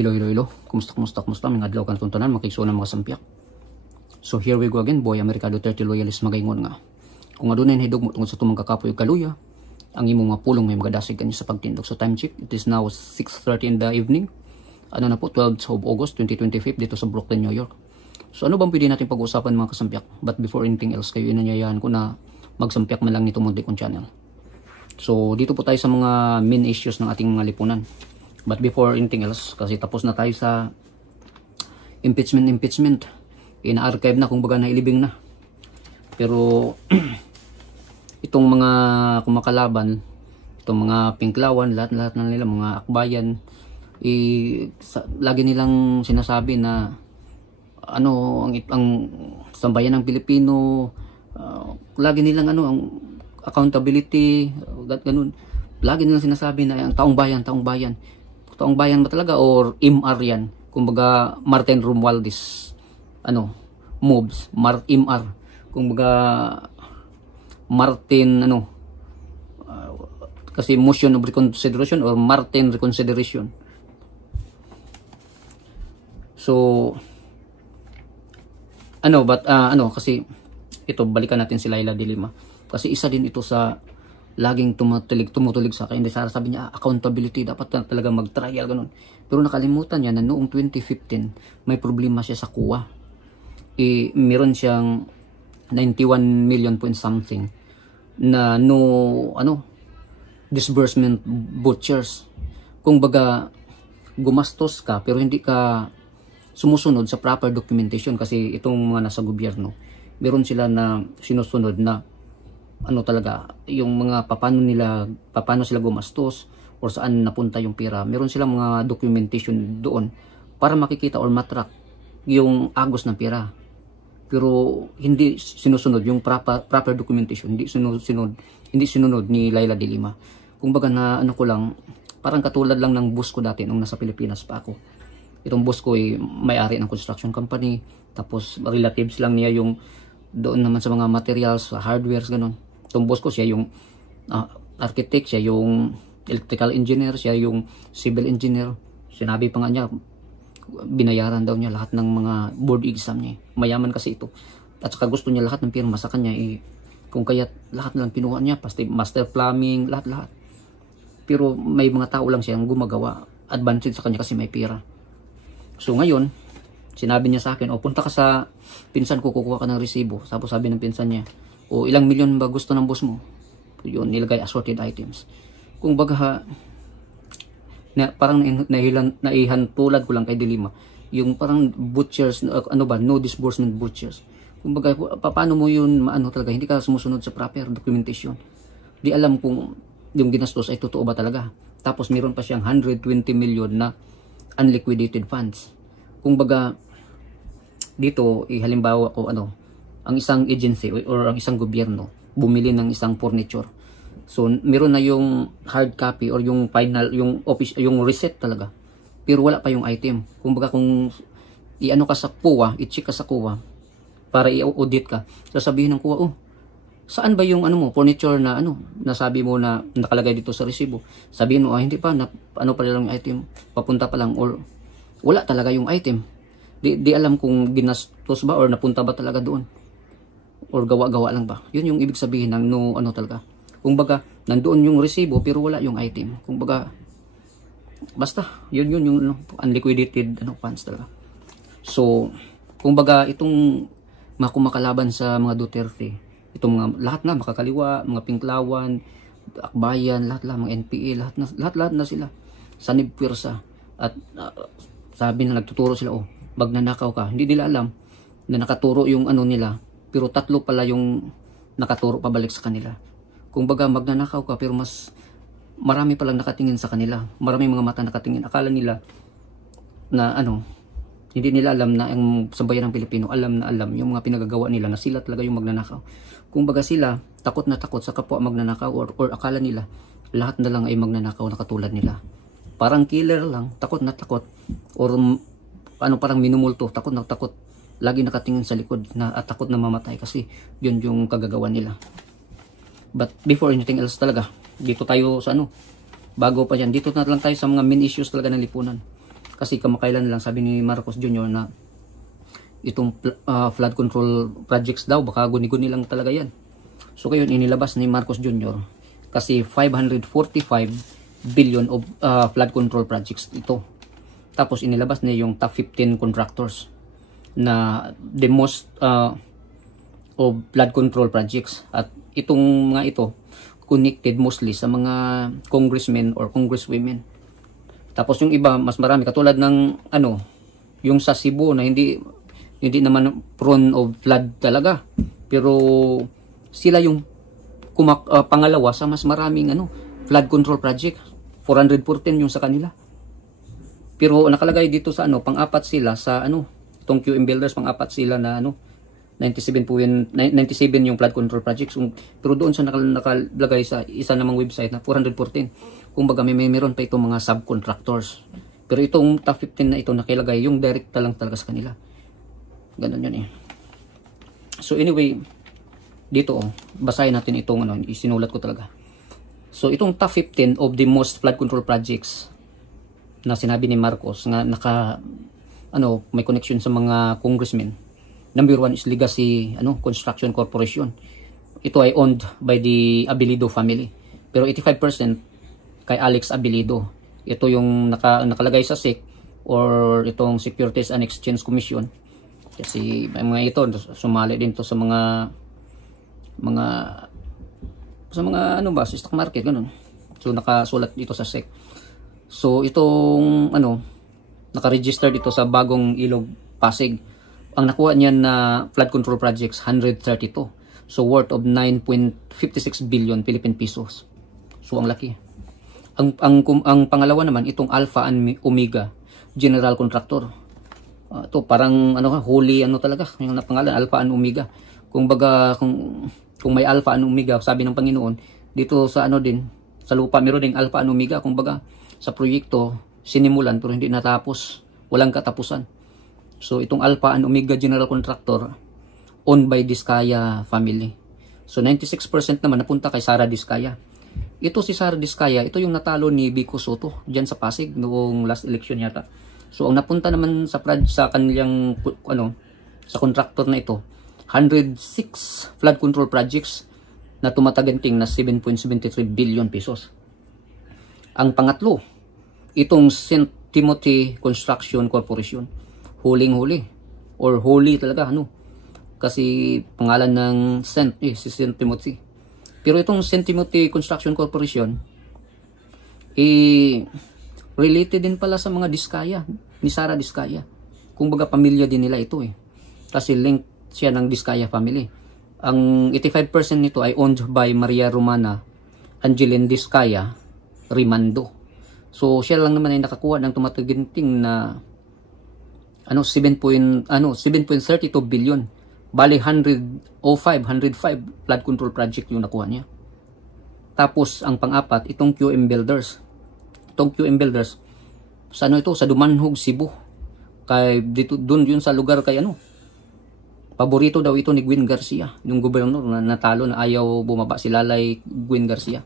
Hello, hello, hello. Kumusta? Mga adlaw kan tuntunan, makiksunan mga sampyak. So here we go again, boy America Duterte loyalist magaingon nga. Kung adunay hidog mo tungod sa tumang kakapoy kaluya, ang imong mapulong may magadasig kanyo sa pagtindog. So time check, it is now 6:30 in the evening. Ano na po, 12th of August 2025 dito sa Brooklyn, New York. So ano bang pwede natin pag-usapan mga kasampyak? But before anything else, kayo inanyayahan ko na magsampyak man lang nito Munti kong channel. So dito po tayo sa mga main issues ng ating mga lipunan. But before anything else, kasi tapos na tayo sa impeachment. Ina-archive na, kumbaga nailibing na. Pero itong mga kumakalaban, itong mga pinklawan, lahat na nila, mga akbayan, lagi nilang sinasabi na ano ang sambayan ng Pilipino, lagi nilang ang accountability, ganun. Lagi nilang sinasabi na ang taong bayan ba talaga or MR yan? Kumbaga Martin Romualdez moves, MR. Kumbaga Martin kasi motion of reconsideration or Martin reconsideration. So kasi ito, balikan natin si Laila de Lima. Kasi isa din ito sa laging tumutulig sa akin. Hindi, sabi niya, accountability, dapat na talaga mag-trial, ganun. Pero nakalimutan niya na noong 2015, may problema siya sa kuwa. Meron siyang 91 million point something na disbursement vouchers. Kung baga, gumastos ka, pero hindi ka sumusunod sa proper documentation, kasi itong mga nasa gobyerno, meron sila na sinusunod na talaga, yung mga paano sila gumastos or saan napunta yung pera. Meron silang mga documentation doon para makikita or matrack yung agos ng pera. Pero hindi sinusunod yung proper documentation, hindi sinunod ni Laila de Lima. Kung baga na ko lang, parang katulad lang ng boss ko dati nung nasa Pilipinas pa ako. Itong boss ko may-ari ng construction company, tapos relatives lang niya yung doon naman sa mga materials, hardwares, ganun. Itong boss ko, siya yung architect, siya yung electrical engineer, siya yung civil engineer. Sinabi pa nga niya, binayaran daw niya lahat ng mga board exam niya. Mayaman kasi ito. At saka gusto niya lahat ng pirma sa kanya. Kung kaya lahat lang pinuha niya, pasti master plumbing, lahat. Pero may mga tao lang siyang gumagawa. Advantage sa kanya kasi may pera. So ngayon, sinabi niya sa akin, punta ka sa pinsan ko, kukuha ka ng resibo. Tapos sabi ng pinsan niya, ilang milyon ba gusto ng boss mo? Yun, nilagay assorted items. Kung baga, parang naihantulad ko lang kay de Lima, yung parang butchers, no disbursement butchers. Kung baga, paano mo yun, talaga, hindi ka sumusunod sa proper documentation. Di alam kung yung ginastos ay totoo ba talaga. Tapos meron pa siyang 120 million na unliquidated funds. Kung baga, dito, halimbawa ko, ang isang agency or ang isang gobyerno bumili ng isang furniture. So meron na yung hard copy or yung final, yung receipt talaga. Pero wala pa yung item. Kumbaga kung ka sa kuwa, i-check ka sa kuwa para i-audit ka, sasabihin ng kuwa, saan ba yung furniture na nasabi mo na nakalagay dito sa resibo? Sabihin mo, hindi pa, pa lang yung item, papunta pa lang, or wala talaga yung item. Di alam kung ginastos ba or napunta ba talaga doon. Or gawa-gawa lang ba? Yun yung ibig sabihin ng talaga. Kung baga, nandoon yung resibo pero wala yung item. Kung baga, basta, yun yung unliquidated funds talaga. So, kung baga, itong mga kumakalaban sa mga Duterte, itong mga lahat na, makakaliwa, mga pinklawan, akbayan, lahat mga NPA, lahat na sila. Sanib pwersa. At sabi na nagtuturo sila, magnanakaw ka. Hindi nila alam na nakaturo yung nila. Pero tatlo pala yung nakaturo pabalik sa kanila. Kung baga magnanakaw ka pero mas marami palang nakatingin sa kanila. Marami mga mata nakatingin. Akala nila na hindi nila alam na ang sambayan ng Pilipino, alam na alam yung mga pinagagawa nila na sila talaga yung magnanakaw. Kung baga sila takot na takot sa kapwa magnanakaw or akala nila lahat na lang ay magnanakaw na katulad nila. Parang killer lang, takot na takot, or parang minumulto, takot na takot. Lagi nakatingin sa likod at takot na mamatay kasi yun yung kagagawa nila. But before anything else talaga, dito tayo sa bago pa yan, dito na lang tayo sa mga main issues talaga ng lipunan. Kasi kamakailan lang sabi ni Marcos Jr. na itong flood control projects daw, baka guni-guni lang talaga yan. So ngayon inilabas ni Marcos Jr. kasi 545 billion of flood control projects ito. Tapos inilabas niya yung top 15 contractors na the most of flood control projects. At itong mga ito connected mostly sa mga congressmen or congresswomen. Tapos yung iba mas marami katulad ng yung sa Cebu na hindi naman prone of flood talaga, pero sila yung pangalawa sa mas maraming flood control project. 414 yung sa kanila. Pero nakalagay dito sa pang-apat sila sa itong QM Builders, pang-apat sila na 97 yung flood control projects. Pero doon sa nakalagay sa isa namang website na 414. Kumbaga meron pa itong mga subcontractors. Pero itong top 15 na ito nakilagay yung direct lang talaga sa kanila. Ganun yun eh. So anyway, dito basahin natin itong isinulat ko talaga. So itong top 15 of the most flood control projects na sinabi ni Marcos nga may connection sa mga congressmen. Number 1 is Legacy Construction Corporation. Ito ay owned by the Abilido family. Pero 85% kay Alex Abilido. Ito yung nakalagay sa SEC or itong Securities and Exchange Commission. Kasi may mga ito sumali din to sa mga sa stock market ganun. So nakasulat dito sa SEC. So itong naka-register dito sa Bagong Ilog, Pasig. Ang nakuha niyan na flood control projects 132. So worth of 9.56 billion Philippine pesos. So ang laki. Ang pangalawa naman itong Alpha and Omega General Contractor. Ito parang holy talaga yung napangalan, Alpha and Omega. Kung may Alpha and Omega, sabi ng Panginoon, dito sa sa lupa meron ding Alpha and Omega. Kung baga sa proyekto sinimulan pero hindi natapos, walang katapusan. So itong Alpha and Omega General Contractor owned by Diskaya family. So 96% naman napunta kay Sara Diskaya. Ito si Sara Diskaya, ito yung natalo ni Vico Soto diyan sa Pasig noong last election yata. So ang napunta naman sa kanilang sa contractor na ito, 106 flood control projects na tumataganting na 7.73 billion pesos. Ang pangatlo, itong St. Timothy Construction Corporation. Huling-huli or holy talaga kasi pangalan ng si St. Timothy. Pero itong St. Timothy Construction Corporation related din pala sa mga Diskaya ni Sara Diskaya. Kung baga pamilya din nila ito kasi link siya ng Diskaya family. Ang 85% nito ay owned by Maria Romana Angeline Diskaya Rimando. So siya lang naman ay nakakuha ng tumataginting na 7.32 billion. Bali 105 flood control project yung nakuha niya. Tapos ang pang-apat itong QM Builders. Itong QM Builders sa ito sa Dumanhog, Cebu. Kay dito doon yun sa lugar kay paborito daw ito ni Gwen Garcia, yung gobernador na natalo na ayaw bumaba si Lalay Gwen Garcia.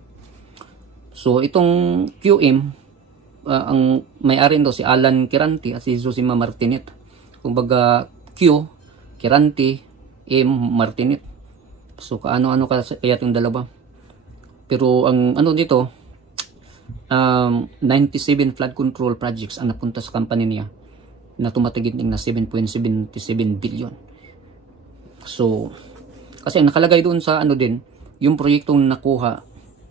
So itong QM ang may-ari daw si Alan Kiranti at si Josima Martinet. Kumbaga Q, Kiranti, M, Martinet. So kaano-ano kaya yung dalawa. Pero ang dito 97 flood control projects ang napunta sa company niya na tumataginting na 7.77 billion. So kasi ang nakalagay doon sa din yung proyektong nakuha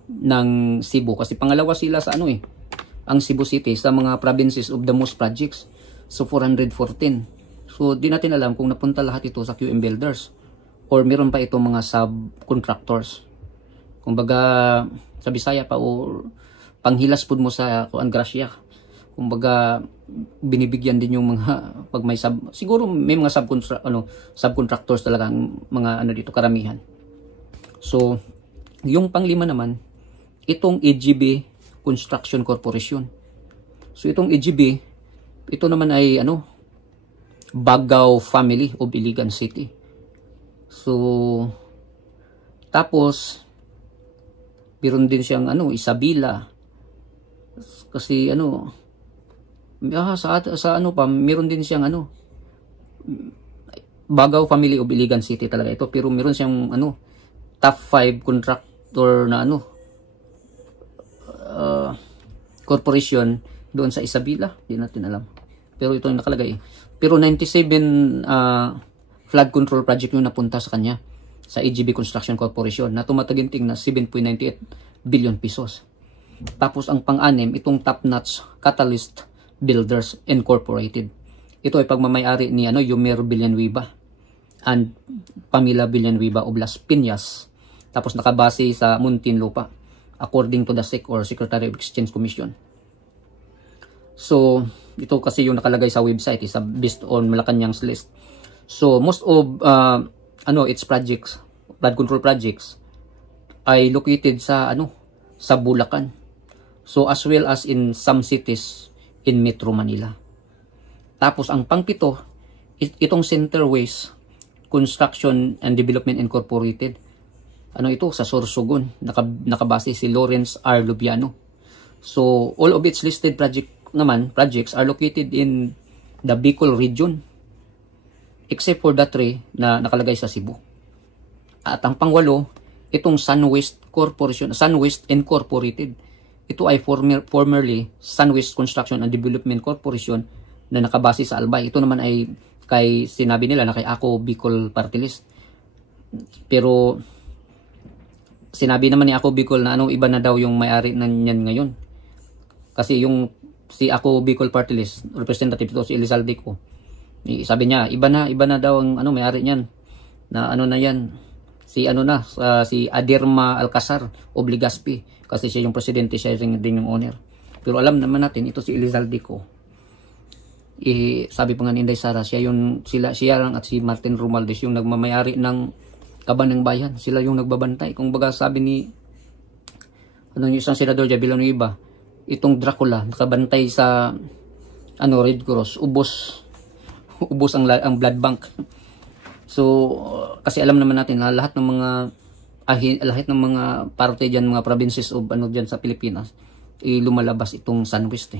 ng Cebu kasi pangalawa sila sa ang Cebu City sa mga provinces of the most projects. So 414. So di natin alam kung napunta lahat ito sa QM Builders or meron pa itong mga subcontractors. Kumbaga sa Bisaya pa o panghilas pud mo sa kuan grasya. Kumbaga binibigyan din yung mga pag may siguro may mga subcontractors talaga ang mga dito karamihan. So yung panglima naman itong EGB Construction Corporation. So itong EGB, ito naman ay Bagao family of Iligan City. So tapos meron din siyang Isabela. Kasi Sa ano pa, meron din siyang ano, Bagao Family of Iligan City talaga ito, pero meron siyang ano, top 5 contractor na ano, corporation doon sa Isabela, di natin alam. Pero ito yung nakalagay. Pero 97 flood control project yung napunta sa kanya sa AGB Construction Corporation na tumataginting na 7.98 billion pesos. Tapos ang pang-anim, itong Top Notch Catalyst Builders Incorporated. Ito ay pagmamayari ni Yumer Villanueva and Pamela Villanueva of Las Piñas. Tapos nakabase sa Muntinlupa according to the SEC or Secretary of Exchange Commission. So, ito kasi yung nakalagay sa website is based on Malacanang's list. So, most of its projects, flood control projects ay located sa sa Bulacan. So, as well as in some cities in Metro Manila. Tapos ang pangpito, itong Centerways Construction and Development Incorporated. Ito sa Sorsogon, nakabase si Lawrence R. Lubiano. So all of its listed projects are located in the Bicol region except for the 3 na nakalagay sa Cebu. At ang pangwalo, itong Sunwest Incorporated. Ito ay formerly Sunwest Construction and Development Corporation na nakabase sa Albay. Ito naman ay sinabi nila na kay Ako Bicol Party List. Pero sinabi naman ni Ako Bicol na iba na daw yung may-ari niyan ngayon. Kasi si Ako Bicol Party List representative ito si Elizalde ko. Sabi niya, iba na daw ang may-ari niyan. Na na yan. Si Adirma Alcazar of Legazpi. Kasi siya yung presidente, siya din yung owner. Pero alam naman natin, ito si Elizalde ko. Sabi pa nga ni Inday Sara, siya lang at si Martin Romualdez yung nagmamayari ng Kaban ng Bayan. Sila yung nagbabantay. Kung baga sabi ni yung isang senador dyan, Villanueva, itong Dracula, nakabantay sa Red Cross, ubos ang blood bank. So, kasi alam naman natin na lahat ng mga parte dyan, mga provinces of dyan sa Pilipinas, lumalabas itong Sunwest .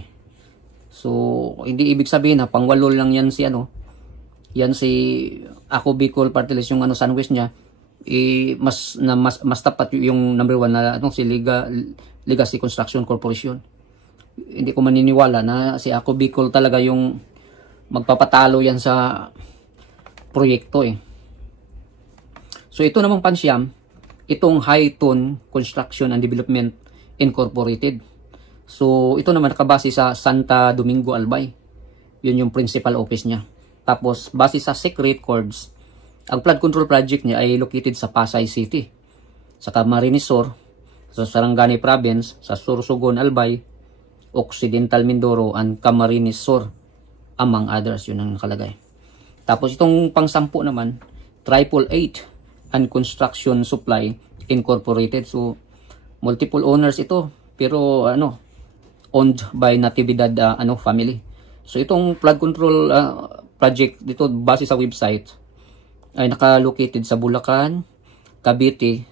So, hindi ibig sabihin na pangwalo lang yan si Ako Bicol Party List, yung Sunwest niya, mas tapat yung number 1 na si Legacy Construction Corporation. Hindi ko maniniwala na si Ako Bicol talaga yung magpapatalo yan sa proyekto . So, ito namang pansyam, itong High-Tone Construction and Development Incorporated. So, ito naman nakabase sa Santa Domingo, Albay. Yun yung principal office niya. Tapos, base sa SEC records, ang flood control project niya ay located sa Pasay City, sa Camarines Sur, sa Sarangani Province, sa Sorsogon, Albay, Occidental Mindoro, and Camarines Sur, among others. Yun ang nakalagay. Tapos, itong pang-10 naman, 888 and Construction Supply Incorporated. So, multiple owners ito. Pero, owned by Natividad family. So, itong flood control project dito, base sa website, ay naka-located sa Bulacan, Cavite,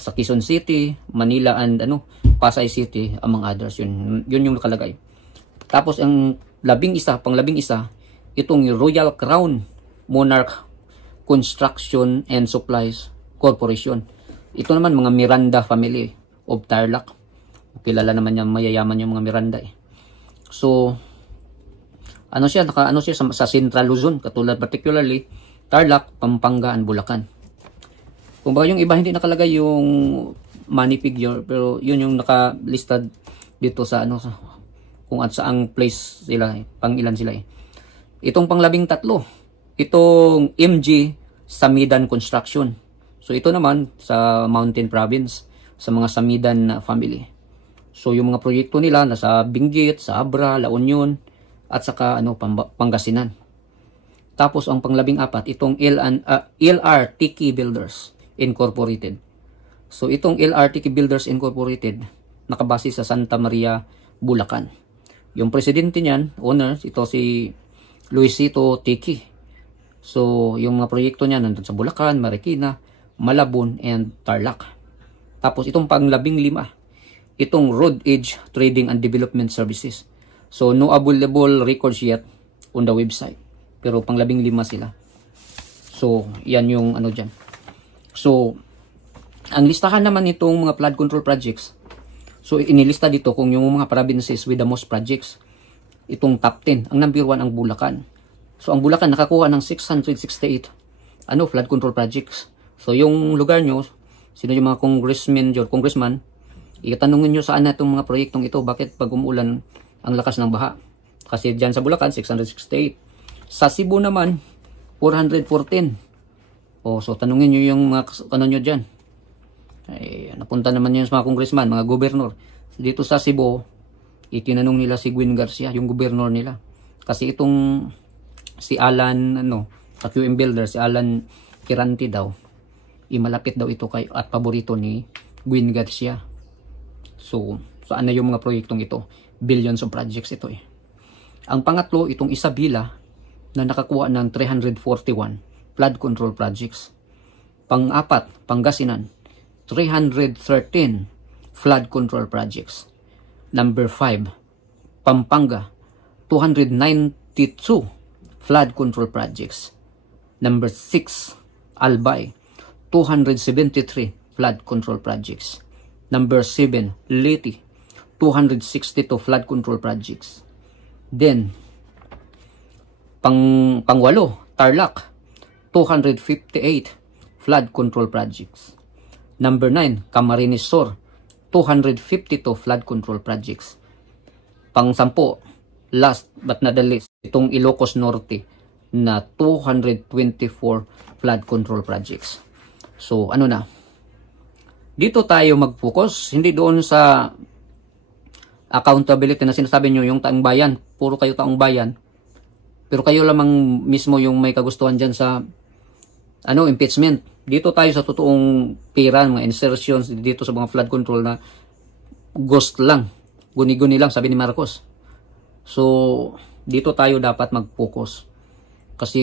sa Quezon City, Manila, and Pasay City, among others. Yun yung nakalagay. Tapos, pang-labing isa, itong Royal Crown Monarch Construction and Supplies Corporation. Ito naman mga Miranda family of Tarlac. Kilala naman niya, mayayaman yung mga Miranda . So, siya sa Central Luzon, katulad particularly Tarlac, Pampanga, and Bulacan. Kung ba yung iba hindi nakalagay yung money figure, pero yun yung nakalistad dito sa kung at saang place sila, pang ilan sila . Itong pang-13, itong MG Samidan Construction. So ito naman sa Mountain Province, sa mga Samidan family. So yung mga proyekto nila nasa Benguet, sa Abra, La Union, at saka Pangasinan. Tapos ang pang-14, itong LRTK Builders Incorporated. So itong LRTK Builders Incorporated nakabase sa Santa Maria, Bulacan. Yung presidente niyan, owner, ito si Luisito Tiki. So, yung mga proyekto niya nandun sa Bulacan, Marikina, Malabon, and Tarlac. Tapos, itong pang-15, itong Road Edge Trading and Development Services. So, no available records yet on the website. Pero pang 15 sila. So, yan yung ano dyan. So, ang listahan naman itong mga flood control projects. So, inilista dito kung yung mga provinces with the most projects. Itong top 10. Ang number 1 ang Bulacan. So, ang Bulacan nakakuha ng 668 flood control projects. So, yung lugar nyo, sino yung mga congressman, itanungin nyo saan na itong mga proyektong ito. Bakit pag umulan ang lakas ng baha? Kasi dyan sa Bulacan, 668. Sa Cebu naman, 414. So tanungin nyo yung mga nyo dyan. Napunta naman yun sa mga congressman, mga gobernador. Dito sa Cebu, itinanong nila si Gwin Garcia, yung gobernador nila. Kasi itong si Alan, sa QM Builder, si Alan Kiranti daw, malapit daw ito at paborito ni Gwin Garcia. So, saan na yung mga proyektong ito? Billions of projects ito eh. Ang pangatlo, itong Isabela na nakakuha ng 341 flood control projects. Pang-apat, Pangasinan, 313 flood control projects. Number 5, Pampanga, 292 flood control projects. Number 6, Albay, 273 flood control projects. Number 7, Leyte, 262 flood control projects. Then, pang-walo, Tarlac, 258 flood control projects. Number 9, Camarines Sur, 252 flood control projects. Pang-10, last but not the least, itong Ilocos Norte na 224 flood control projects. So, dito tayo mag-focus, hindi doon sa accountability na sinasabi nyo, yung taong bayan, puro kayo taong bayan, pero kayo lamang mismo yung may kagustuhan dyan sa impeachment. Dito tayo sa totoong pera, mga insertions dito sa mga flood control na ghost lang, guni-guni lang, sabi ni Marcos. So, dito tayo dapat mag-focus. Kasi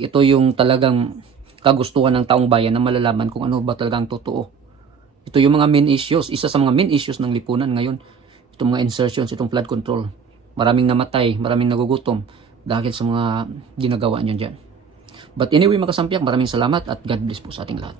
ito yung talagang kagustuhan ng taong bayan na malalaman kung ano ba talagang totoo. Ito yung mga main issues, isa sa mga main issues ng lipunan ngayon. Itong mga insertions, itong flood control. Maraming namatay, maraming nagugutom dahil sa mga ginagawa nyo dyan. But anyway, mga kasampiak, maraming salamat at God bless po sa ating lahat.